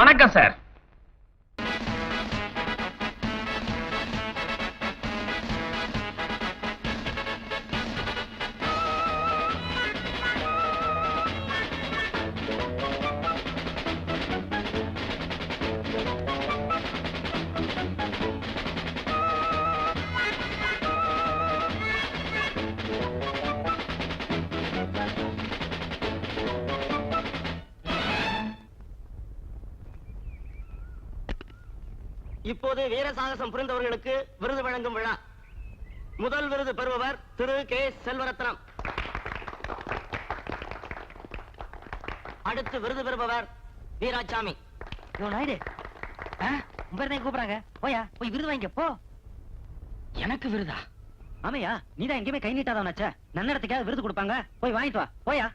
வணக்கம் சார். இப்போது வீர சாகசம் புரிந்தவர்களுக்கு விருது வழங்கும் விழா. முதல் விருது பெறுபவர் திரு கே செல்வரத்னம். அடுத்து விருது பெறுபவர் வீராசாமி. கூப்பிடுறாங்க, போயா போய் விருது வாங்கிக்க போ. எனக்கு விருதா? ஆமையா, நீதான் எங்கேயுமே கை நீட்டாதான் நன்னடத்துக்காக விருது கொடுப்பாங்க, போய் வாங்கிட்டு வா போயா.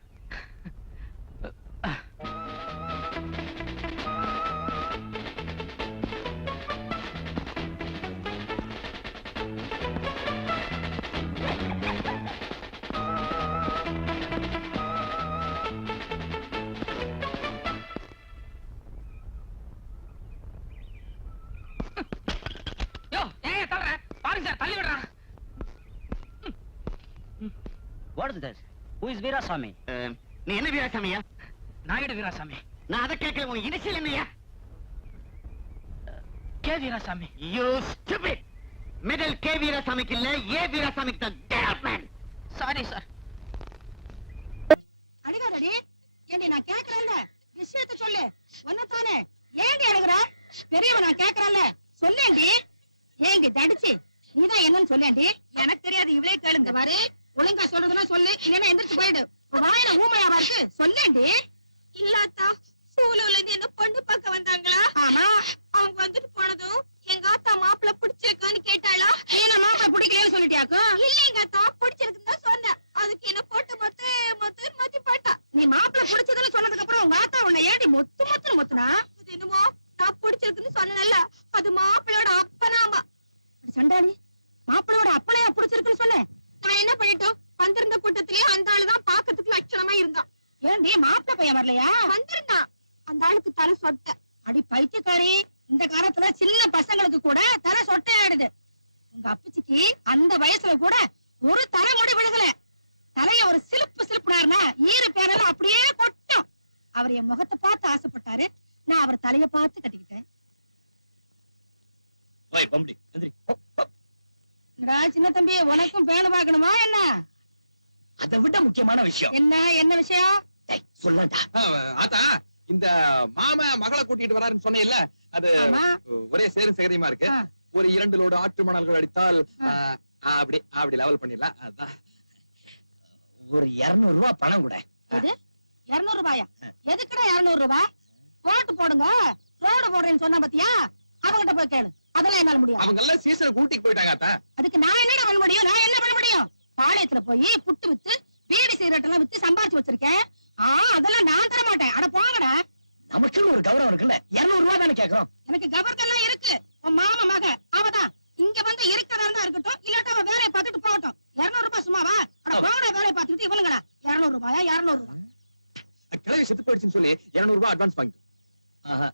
What is this? Who is Veerasamy? நீ என்ன வீராசாமியா? நாயுடு வீராசாமி. நான் அதை கேட்கல. உன் இனிஷியல் என்னையா? K Veerasamy. You stupid. Middle K வீராசாமிக்கு இல்ல, ஏ வீராசாமிக்கு தான். டேப்மேன். Sorry sir. அடிக்காதடி. ஏண்டி நான் கேக்குறேன்ல, விஷயத்தை சொல்லு. ஒன்னதானே ஏண்டி அழுகுற? பெரியவ நான் கேக்குறேன்ல, சொல்லேண்டி. ஏண்டி தடிச்சு நீதான் என்னன்னு சொல்லேண்டி. எனக்கு தெரியாது, இவளே கேளுங்க பாரு. ஒழுங்கா சொல்றதுன்னா சொல்லு, இல்லன்னா எந்திரிச்சு போயிடு. வாயில ஊமையாவா இருக்கு, சொல்லேண்டி. இல்லாத்தா, சூலூர்ல இருந்து என்ன பொண்ணு பார்க்க வந்தாங்களா? ஆமா. அவங்க வந்துட்டு போனதும் எங்க ஆத்தா மாப்பிள்ள பிடிச்சிருக்கான்னு கேட்டாளா? என்ன மாப்பிள்ள பிடிக்கலன்னு சொல்லிட்டியாக்கும்? இல்ல, எங்க ஆத்தா பிடிச்சிருக்குன்னு தான் சொன்னேன். அதுக்கு என்ன போட்டு மொத்தி போட்டா. நீ மாப்பிள்ள பிடிச்சதுன்னு சொன்னதுக்கு அப்புறம் உங்க ஆத்தா உன்னை ஏண்டி மொத்துனா? அது என்னமோ நான் பிடிச்சிருக்குன்னு சொன்னேன்ல, அது மாப்பிள்ளையோட அப்பனாமா. சண்டாளி, மாப்பிள்ளையோட அப்பளையா பிடிச்சிருக்குன்னு சொன்னேன். நான் என்ன பண்ணிட்டோம், வந்திருந்த கூட்டத்திலேயே அந்த ஆளுதான் பாக்கிறதுக்கு லட்சணமா இருந்தான். ஏண்டி மாப்பிள்ள பையன் வரலையா? வந்திருந்தான். அந்த ஆளுக்கு தலை சொட்ட. அடி பைத்தியக்காரி, இந்த காலத்துல சின்ன பசங்களுக்கு கூட தலை சொட்டை ஆயிடுது. உங்க அப்பச்சிக்கு அந்த வயசுல கூட ஒரு தலைமுடி விழுகல. தலைய ஒரு சிலுப்புனாருன்னா ஈர பேரெல்லாம் அப்படியே கொட்டும். அவர் என் முகத்தை பார்த்து ஆசைப்பட்டாரு, நான் அவர் தலைய பார்த்து கட்டிக்கிட்டேன். சின்ன தம்பி, உனக்கும் பேணு பார்க்கணுமா என்ன? அதை விட முக்கியமான விஷயம் என்ன விஷயம் சொல்லண்டா. ஆத்தா, இந்த மாமா மகளை கூட்டிட்டு வராருன்னு சொன்னேன்ல, அது ஒரே சேரும் சேகரியமா இருக்கு. ஒரு 2 லோடு ஆற்று மணல்கள் அடித்தால் அப்படி லெவல் பண்ணிடலாம். அதான் ஒரு 200 ரூபாய் பணம் கூட. 200 ரூபாயா? எதுக்குடா 200 ரூபாய்? போட்டு போடுங்க, ரோடு போடுறேன்னு சொன்னா பாத்தியா, அவங்கிட்ட போய் கேளு. அதெல்லாம் என்னால முடியும். அவங்க எல்லாம் சீசனை கூட்டிட்டு போயிட்டாங்க ஆத்தா. அதுக்கு நான் என்னடா பண்ண முடியும்? நான் என்ன பண்ண முடியும்? பாளையத்துல போய் புட்டு வித்து பீடி சிகரெட் எல்லாம் வித்து சம்பாதிச்சு வச்சிருக்கேன். அதெல்லாம் நான் தர மாட்டேன். அட போங்கடா. நமக்குன்னு ஒரு கௌரவம் இருக்குல்ல, 200 ரூபாய் தானே கேக்குறோம். எனக்கு கவர்க்கெல்லாம் இருக்கு. உன் மாமா மக அவதான் இங்க வந்து இருக்கிறதா இருந்தா இருக்கட்டும், இல்லாட்டா அவ வேலையை பார்த்துட்டு போகட்டும். 200 ரூபாய் சும்மாவா? அட போங்கடா, வேலையை பார்த்துட்டு இவனுங்களா 200 ரூபாயா? 200 ரூபாய் கிளவி செத்து போயிடுச்சுன்னு சொல்லி 200 ரூபாய் அட்வான்ஸ் வாங்கிட்டோம்.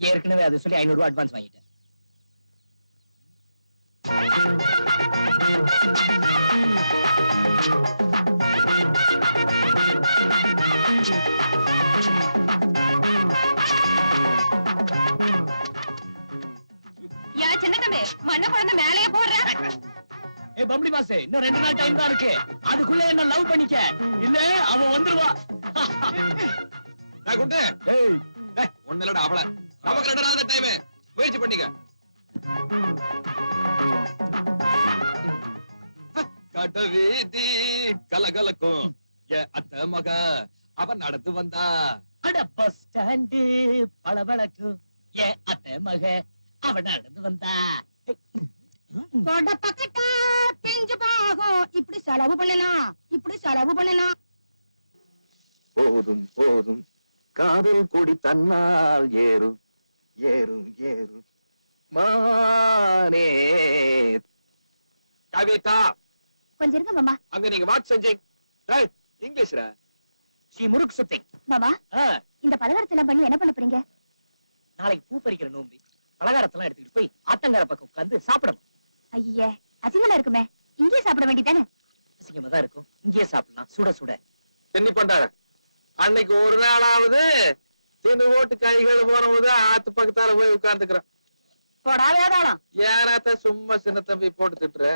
ஏற்கனவே அதை சொல்லி 500 ரூபாய் அட்வான்ஸ் வாங்கிட்டேன். யா சின்ன தம்பி, மண்ண குழந்தை மேலேயே போடுற. பம்படி மாசே, இன்னும் 2 நாள் டைம் தான் இருக்கு. அதுக்குள்ள என்ன லவ் பண்ணிக்க, இல்ல அவ வந்துருவா. ஒன்னுலடா அவள, நமக்கு 2 நாள் தான் டைம், முயற்சி பண்ணிக்க. கட்ட வீதி கலகலக்கும் அத்த மக அவன் நடந்து வந்தா. அட பஸ் ஸ்டாண்டு பளபளக்கும் அத்த மக அவன் நடந்து வந்தா. பக்கட்ட பிஞ்சு பாகம். இப்படி செலவு பண்ணலாம். போதும் போதும் காதல் கொடி தன்னால் ஏறும் ஏறும் ஏறும் மானே. கவிதா, கொஞ்சம் இருங்க மாமா. அங்க நீங்க வாட் செஞ்சீங்க? இங்கிலீஷ்ல ஸ்ரீ முருக் சுத்திங். மாமா, இந்த பலகாரத்தை எல்லாம் பண்ணி என்ன பண்ண போறீங்க? நாளைக்கு பூ பறிக்கிற நோம்பி பலகாரத்தெல்லாம் எடுத்துக்கிட்டு போய் ஆத்தங்கர பக்கம் உட்கார்ந்து சாப்பிடணும். ஐயே அசிங்கமா இருக்குமே, இங்கே சாப்பிட வேண்டியதானே? அசிங்கமா தான் இருக்கும், இங்கேயே சாப்பிடலாம் சுட சுட. என்ன பண்றாரு அன்னைக்கு ஒரு நாளாவது தின்னு ஓட்டு கைகள் போனபோது ஆத்து பக்கத்தால போய் உட்கார்ந்துக்கிறேன். போடா வேதாளம். ஏனாத்த சும்மா சின்ன தம்பி போட்டு திட்டுற?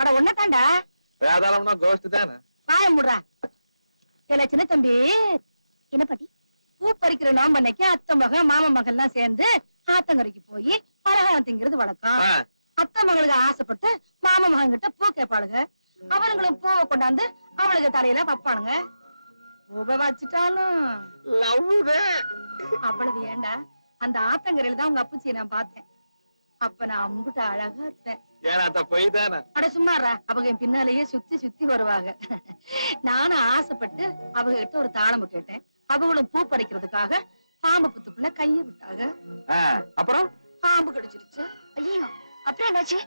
அட ஒன்னதாண்டா. வேதாளம்னா கோஷ்டி தானே. வாய முடுறா. இல்ல சின்ன தம்பி, என்ன பாட்டி? பூ பறிக்கிற நோம்பன்னைக்கு அத்தை மகன் மாமன் மகன் எல்லாம் சேர்ந்து ஆத்தங்கரைக்கு போய் பலகாரம் திங்கிறது வழக்கம். அத்தை மகளுக்கு ஆசைப்பட்டு மாமன் மகன் கிட்ட பூ கேட்பாளுங்க. அவளுங்களும் பூவை கொண்டாந்து அவளுக்கு தலையில வைப்பானுங்க. பூவை வச்சுட்டாலும் அவ்வளவு ஏண்டா, அந்த ஆத்தங்கரையில தான் உங்க அப்புச்சியை நான் பார்த்தேன். அப்ப நான் அம்புட்டு அழகா இருப்பேன். ஏனாத்த போய் தானே. அட சும்மாறா, அவங்க என் பின்னாலேயே சுத்தி சுத்தி வருவாங்க. நானும் ஆசைப்பட்டு அவங்க கிட்ட ஒரு தாளம் கேட்டேன். அவங்களும் பூ பறிக்கிறதுக்காக பாம்பு புத்துக்குள்ள கைய விட்டாங்க. அப்புறம் பாம்பு கடிச்சிருச்சு. ஐயோ, அப்புறம் என்னாச்சு?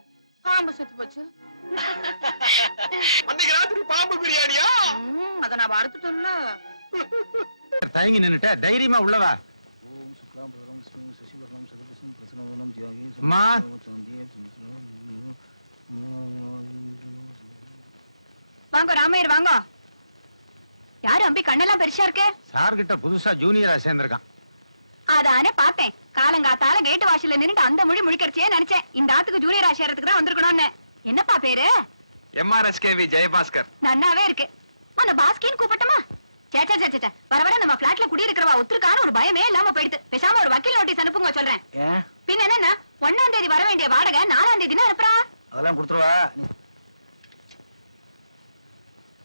பாம்பு செத்து போச்சு. அன்னைக்கு ராத்திரி பாம்பு பிரியாணியா? அத நான் வறுத்துட்டேன்ல. தயங்கி நின்னுட்ட, தைரியமா உள்ளவா. அம்மா. வாங்க ராமையர் வாங்க. யாரு அம்பி கண்ணெல்லாம் பெருசா இருக்கு? சார் கிட்ட புதுசா ஜூனியரா சேர்ந்திருக்கான். அதானே பார்த்தேன். காலங்காத்தால கேட்டு வாசல்ல நின்னுட்டு அந்த மொழி முழிக்கிறச்சே நினைச்சேன். இந்த ஆத்துக்கு ஜூனியர் ஆசிரியத்துக்கு தான் வந்திருக்கணும்னு. என்னப்பா பேரு? MRSKV ஜெயபாஸ்கர். நன்னாவே இருக்கு. உன்னை பாஸ்கின்னு கூப்பிட்டமா? சேச்சா சேச்சா, வர வர நம்ம பிளாட்ல குடியிருக்கிறவா ஒத்துருக்கான ஒரு பயமே இல்லாம போயிடுது. பேசாம ஒரு வக்கீல் நோட்டீஸ் அனுப்புங்க சொல்றேன். பின்ன என்ன, 1ஆம் தேதி வர வேண்டிய வாடகை 4ஆம் தேதி அனுப்புறா. அதெல்லாம் கொடுத்துருவா.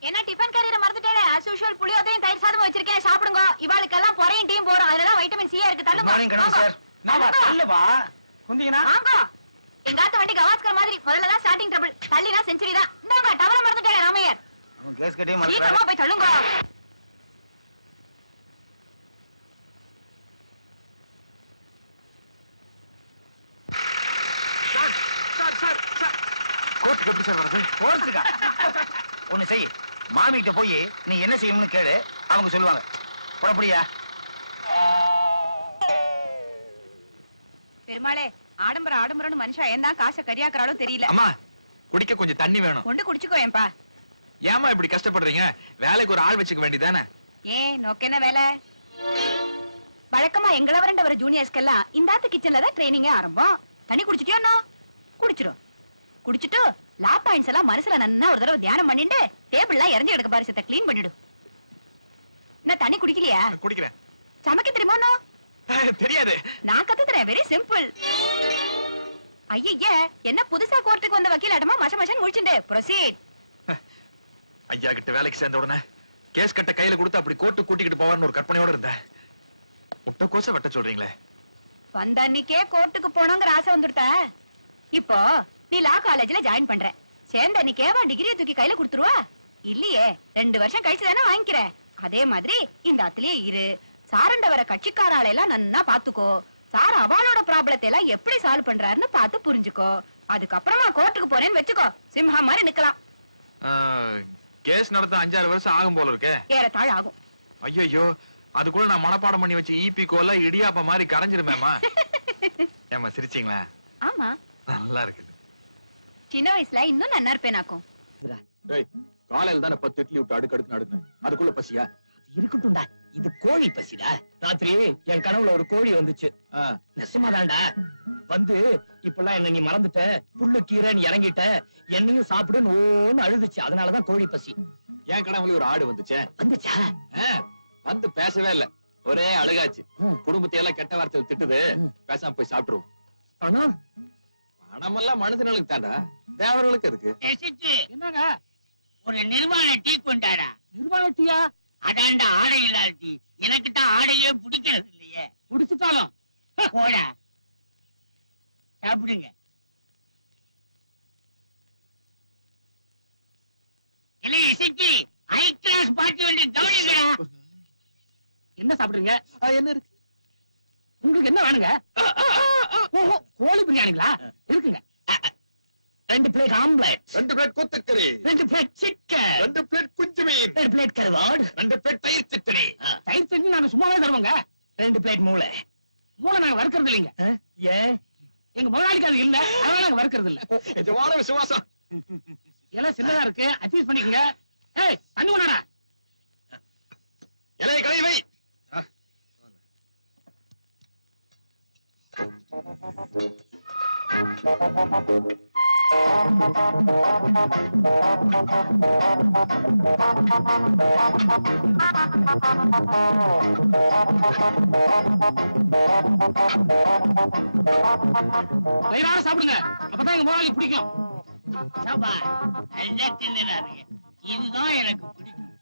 என்ன டிபன் கேரியரை மறந்துட்டேன். as usual புளியோதரையும் தயிர் சாதமும் வச்சிருக்கேன், சாப்பிடுங்க. இவாளுக்கெல்லாம் பொறையும் டீம் போறோம். அதெல்லாம் வைட்டமின் சி இருக்கு. வாங்க. எங்காத்த வண்டி கவாஸ்கர் மாதிரி முதல்ல தான் ஸ்டார்டிங் ட்ரபிள், தள்ளினா செஞ்சுரி தான். இந்தாங்க டவரை மறந்துட்டேன் ராமையர். அவன் கேஸ் கட்டியே சீக்கிரமா போய் தள்ளுங்க. கோர்ட்டுக்கு எப்படி சார் வருது? கோர்ட்டுக்கா? ஒண்ணு செய், மாமிகிட்ட போய் நீ என்ன செய்யணும்னு கேளு, அவங்க சொல்லுவாங்க. புறப்படியா? பெருமாளே, ஆடம்பரம் ஆடம்பரம்னு மனுஷன் ஏன் தான் காசை கரியாக்குறாலும் தெரியல. அம்மா, குடிக்க கொஞ்சம் தண்ணி வேணும். கொண்டு குடிச்சுக்கோ ஏன்பா. ஏமா இப்படி கஷ்டப்படுறீங்க? வேலைக்கு ஒரு ஆள் வச்சுக்க வேண்டியதானே? ஏன் நோக்கென்ன வேலை? வழக்கமா எங்களை வரண்ட வர ஜூனியர்ஸ்க்கெல்லாம் இந்த ஆத்து கிச்சன்ல தான் ட்ரைனிங்கே ஆரம்பம். தண்ணி குடிச்சிட்டியோனோ? குடிச்சிரும். குடிச்சிட்டு லா பாயிண்ட்ஸ் எல்லாம் மனசுல நன்னா ஒரு தடவை தியானம் பண்ணிட்டு டேபிள்லாம் இறங்கி எடுக்க பாரு, சத்த க்ளீன் பண்ணிடு. என்ன தண்ணி குடிக்கலையா? குடிக்கிறேன். சமைக்க தெரியுமோனோ? தெரியாது. நான் கத்துறேன், வெரி சிம்பிள். ஐயே, என்ன புதுசா கோர்ட்டுக்கு வந்த வக்கீல் ஆட்டமா மச மசன் முடிச்சுட்டு ப்ரொசீட். ஐயா கிட்ட வேலைக்கு சேர்ந்த உடனே கேஸ் கட்ட கையில கொடுத்து அப்படி கோர்ட்டு கூட்டிக்கிட்டு போவார்னு ஒரு கற்பனையோட இருந்தேன். முட்டைக்கோச வெட்ட சொல்றீங்களே. வந்த அன்னைக்கே கோர்ட்டுக்கு போனோங்கிற ஆசை வந்துடுத்த. இப்போ நீ லா காலேஜ்ல ஜாயின் பண்ற. சேர்ந்த அன்னைக்கேவா டிகிரியை தூக்கி கையில கொடுத்துருவா? இல்லையே, 2 வருஷம் கழிச்சு தானே வாங்கிக்கிற. அதே மாதிரி இந்த ஆத்துலயே இரு. சாரண்ட வர கட்சிக்காரால எல்லாம் நன்னா பாத்துக்கோ. சார் அவளோட ப்ராப்ளத்தை எல்லாம் எப்படி சால்வ் பண்றாருன்னு பார்த்து புரிஞ்சுக்கோ. அதுக்கப்புறமா கோர்ட்டுக்கு போறேன்னு வச்சுக்கோ, சிம்ஹா மாதிரி நிக்கலாம். கேஸ் நடத்த 5-6 வருஷம் ஆகும் போல இருக்கே. ஏறத்தாழ ஆகும். ஐயோ, அதுக்குள்ள நான் மனப்பாடம் பண்ணி வச்சு ஈபி கோல இடியாப்ப மாதிரி கரைஞ்சிருமேமா. ஏமா சிரிச்சீங்களா? ஆமா, நல்லா இருக்குது. சின்ன வயசுல இன்னும் நன்னா இருப்பேனாக்கும். காலையில தானே 10 இட்லி விட்டு அடுக்கடுக்கு நடுங்க. அதுக்குள்ள பசியா? இருக்கட்டும்டா, இது கோழி பசிடா. ராத்திரி என் கனவுல ஒரு கோழி வந்துச்சு. நெசமாதான்டா வந்து, இப்பெல்லாம் என்ன நீ மறந்துட்ட, புல்லு கீரைன்னு இறங்கிட்ட, என்னையும் சாப்பிடுன்னு ஓன்னு அழுதுச்சு. அதனாலதான் கோழி பசி. என் கனவுல ஒரு ஆடு வந்துச்சே. வந்துச்சா? வந்து பேசவே இல்ல, ஒரே அழுகாச்சு. குடும்பத்தை எல்லாம் கெட்ட வார்த்தையில் திட்டுது. பேசாம போய் சாப்பிட்டுருவோம். ஆனா பணமெல்லாம் மனுஷனுக்கு தாண்டா, தேவர்களுக்கு இருக்கு. என்னங்க ஒரு நிர்வாண டீ கொண்டாடா. நிர்வாண டீயா? அதாண்டா ஆடை இல்லாத டீ. எனக்கு தான் ஆடையே பிடிக்கிறது இல்லையே. குடிச்சுட்டாலும் போடா, சாப்பிடுங்க. இல்லை இசைக்கு ஹை கிளாஸ் பார்ட்டி வந்து கவனிக்கடா. என்ன சாப்பிடுறீங்க? என்ன இருக்கு உங்களுக்கு? என்ன வேணுங்க? ஓஹோ, கோழி பிரியாணிங்களா? இருக்குங்க. 2 பிளேட் ஆம்லெட், 2 பிளேட் கொத்துக்கறி, 2 பிளேட் சிக்கன், 2 பிளேட் குஞ்சு மீன், 2 பிளேட் கருவாடு, 2 பிளேட் தயிர் சட்னி. தயிர் சட்னி நாங்க சும்மாவே தருவோங்க. 2 பிளேட் மூளை. மூளை நாங்க வறுக்கிறது இல்லைங்க. ஏன்? எங்க முதலாளிக்கு அது இல்ல, அதனால நாங்க வறுக்கிறது இல்ல. நிஜமான விசுவாசம். எல்லாம் சின்னதா இருக்கு, அட்ஜஸ்ட் பண்ணிக்கங்க. ஏய் பண்ணி கொண்டாடா. இலையை கழுவி வை. வயிறார சாப்பிடுங்க, அப்பதான் எங்க முதலாளி பிடிக்கும். சாப்பா நல்லா தின்னுறாருங்க. இதுதான் எனக்கு பிடிக்கும்.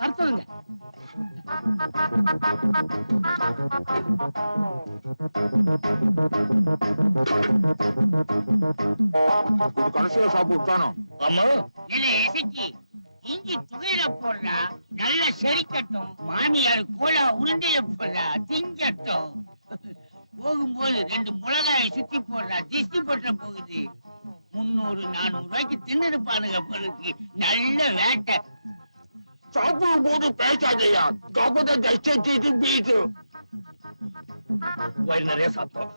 வறுத்ததுங்க. கடைசியில சாப்பிட்டானோ? ஆமா. இல்ல இசைக்கு இஞ்சி துகையில போடுறா, நல்லா செரிக்கட்டும். மாமியார் கோலா உருண்டையில போடுறா, திங்கட்டும். போகும்போது 2 மிளகாயை சுத்தி போடுறா, திஷ்டி பற்ற போகுது. 300-400 ரூபாய்க்கு தின்னுருப்பானுங்க பொழுது. நல்ல வேட்டை. சாப்பிடும் போது பேசாதையா, கபத தஷ்டி பீட்டு. வயிறு நிறைய சாப்பிட்டோம்.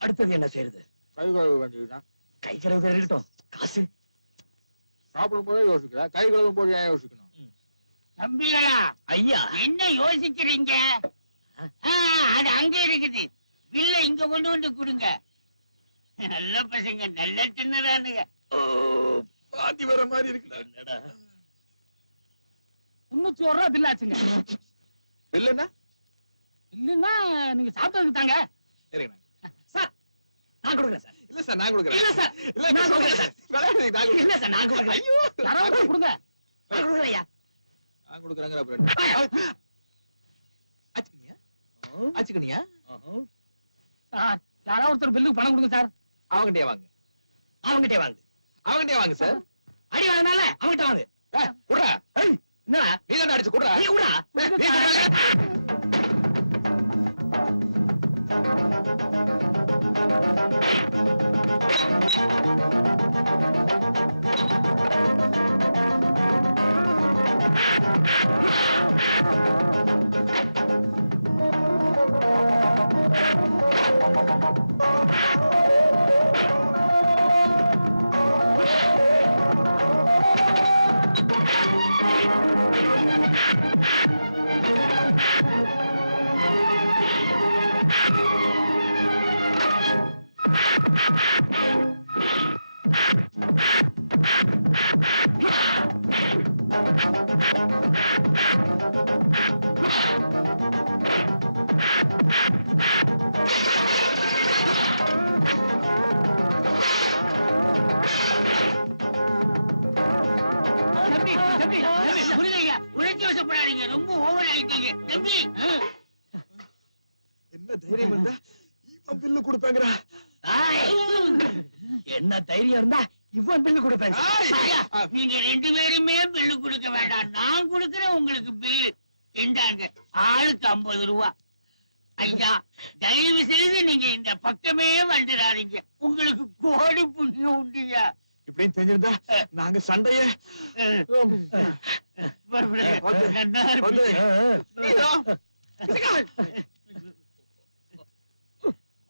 அடுத்தது என்ன செய்யறது? கை கழுவ வேண்டியதுதான். கை கழுவுறது இருக்கட்டும், காசு சாப்பிடும் போதே யோசிக்கிற, கை கழுவும் போது ஏன் யோசிக்கணும்? தம்பிகளா, ஐயா. என்ன யோசிக்கிறீங்க? அது அங்க இருக்குது. பில்ல இங்க கொண்டு வந்து கொடுங்க. நல்ல பசங்க, நல்ல தின்னுறானுங்க. பாதி வர மாதிரி இருக்குடா. 301 ரூபா பில் ஆச்சுங்க. பில் என்ன? இல்லன்னா நீங்க சாப்பிட்டதுக்கு தாங்க. சரிங்க. சார் நான் கொடுக்குறேன் சார். இல்ல சார், நான் கொடுக்குறேன். இல்ல சார், இல்ல நான் கொடுக்குறேன் சார். விளையாடுறீங்க, நான் கொடுக்குறேன். இல்ல சார், நான் கொடுக்குறேன். ஐயோ, யாராவது கொடுங்க. நான் கொடுக்குறேன் ஐயா. நான் கொடுக்குறேங்கிற அப்புறம் ஆச்சுக்கணியா? ஆச்சுக்கணியா? சார், யாராவது ஒருத்தர் பில்லுக்கு பணம் கொடுங்க சார். அவங்கிட்டே வாங்க. அவங்கிட்டே வாங்க. அவங்கிட்டே வாங்க சார். அடி வாங்கினால அவங்கிட்ட வாங்க. குடுறா. என்னடா நீ தான் அடிச்சு குடுறா. நீ கூட நீ குடுறா. தம்பி, தம்பி, புரியலைங்க, உழைச்சி வசப்படாதீங்க. ரொம்ப ஓவர் ஆயிட்டீங்க தம்பி. என்ன தைரியம் இருந்தா இவன் பில்லு கொடுப்பேங்கிறா. என்ன தைரியம் இருந்தா இவன் பில்லு கொடுப்பேன். ஐயா, நீங்க 2 பேருமே பில்லு கொடுக்க வேண்டாம். நான் கொடுக்கிறேன் உங்களுக்கு பில்லு. இந்தாங்க, ஆளுக்கு 50 ரூபா. ஐயா, தயவு செய்து நீங்க இந்த பக்கமே வந்துடாதீங்க. உங்களுக்கு கோடி புண்ணியம் உண்டுங்க. இப்படின்னு தெரிஞ்சிருந்தா நாங்க சண்டைய நன்னா வந்து இருப்பீங்க.